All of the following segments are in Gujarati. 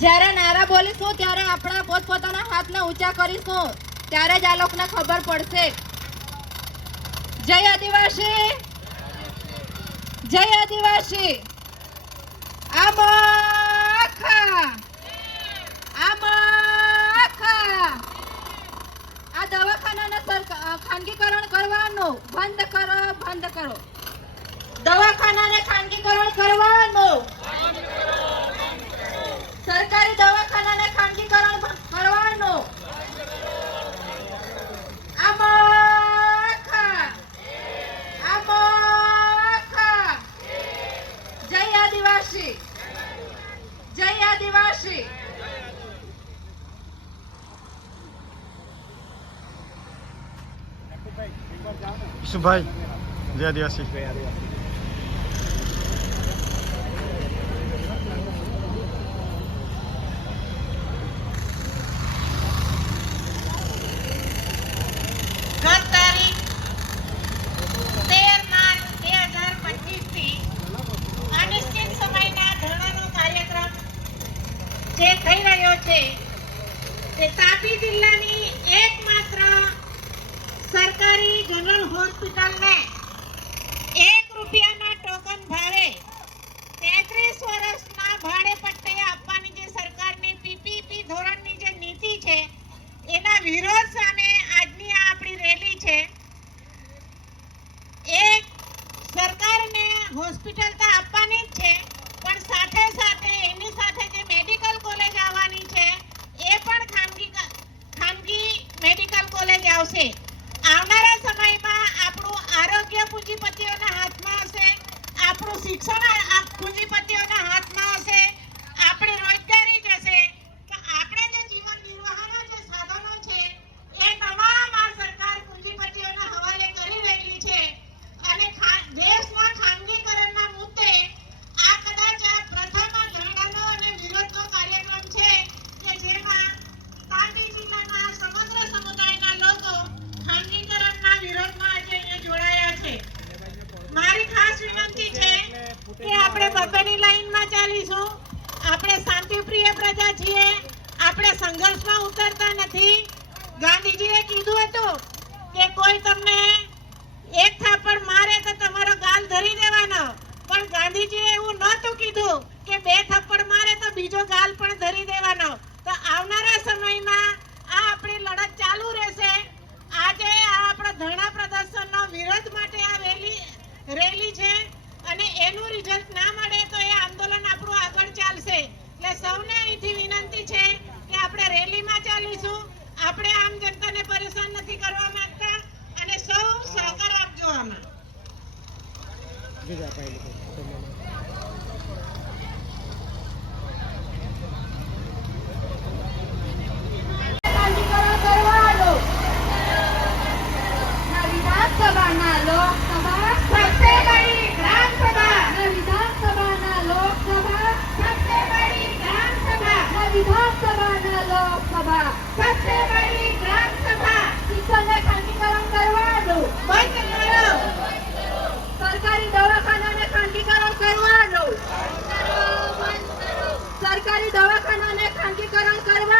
જ્યારે નારા બોલીશું, ત્યારે આપણા પોતપોતાના હાથને ઊંચા કરીશું. ત્યારે જ આ લોકોને ખબર પડશે. જય આદિવાસી! જય આદિવાસી! આખા! આ દવાખાનાને ખાનગીકરણ કરવાનું. બંધ કરો બંધ કરો. દવાખાનાને ખાનગીકરણ કરવાનું. સરકારી દવાખાનાને ખાનગીકરણ કરવાનો આમાં આખા જય આદિવાસી. જય આદિવાસી. સુભાઈ જય આદિવાસી. થઈ રહ્યો છે. તે તાપી જિલ્લાની એકમાત્ર સરકારી જનરલ હોસ્પિટલને એક રૂપિયાના ટોકન ભાવે તેત્રીસ વર્ષના ભાડે આવશે. આવનારા સમયમાં આપણું આરોગ્ય પૂંજીપતિઓના હાથમાં હશે. આપણું શિક્ષણ આ- આ પૂંજીપતિઓના હાથમાં હશે આપણી રોજગારી જશે તો આપણે જે જીવન નિર્વાહના જે સાધનો છે એ તમામ આ સરકાર પૂંજીપતિઓના હવાલે કરી રહેલી છે અને ખા- દેશના ખાનગીકરણના મુદ્દે આ કદાચ આ પ્રથમ આ ધરણાનો અને વિરોધનો કાર્યક્રમ છે કે જેમાં તાપી જિલ્લાના સમગ્ર સમુદાયના લોકો ખાનગીકરણના વિરોધમાં આજે અહીંયા જોડાયા છે મારી ખાસ વિનંતી છે કે આપણે બપોરની લાઈનમાં ચાલીશું આપણે પ્રજા છીએ આપણે સંઘર્ષમાં ઉતરતા નથી. ગાંધીજીએ કીધું હતું કે કોઈ તમને એક થાપડ મારે તો તમારો ગાલ ધરી દેવાનો. પણ ગાંધીજીએ એવું નહોતું કીધું કે બે થપ્પડ મારે તો બીજો ગાલ પણ ધરી દેવાનો. આપણે આમ જનતાને પરેશાન નથી કરવા માંગતા અને સૌ સહકાર આપજો આમાં. લોકસભા સબસે બડી ગ્રામ સભા શિક્ષણને ખાનગીકરણ કરવાનું બંધ કરો સરકારી દવાખાનાને ખાનગીકરણ કરવાનું સરકારી દવાખાનાને ખાનગીકરણ કરવાનું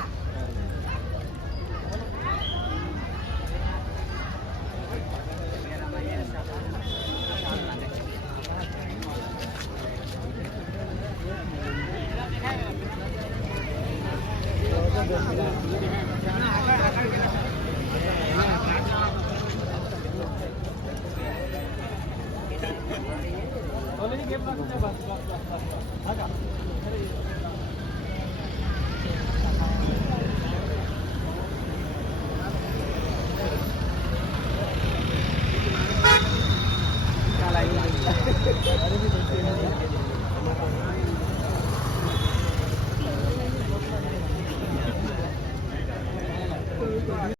bak bak bak bak.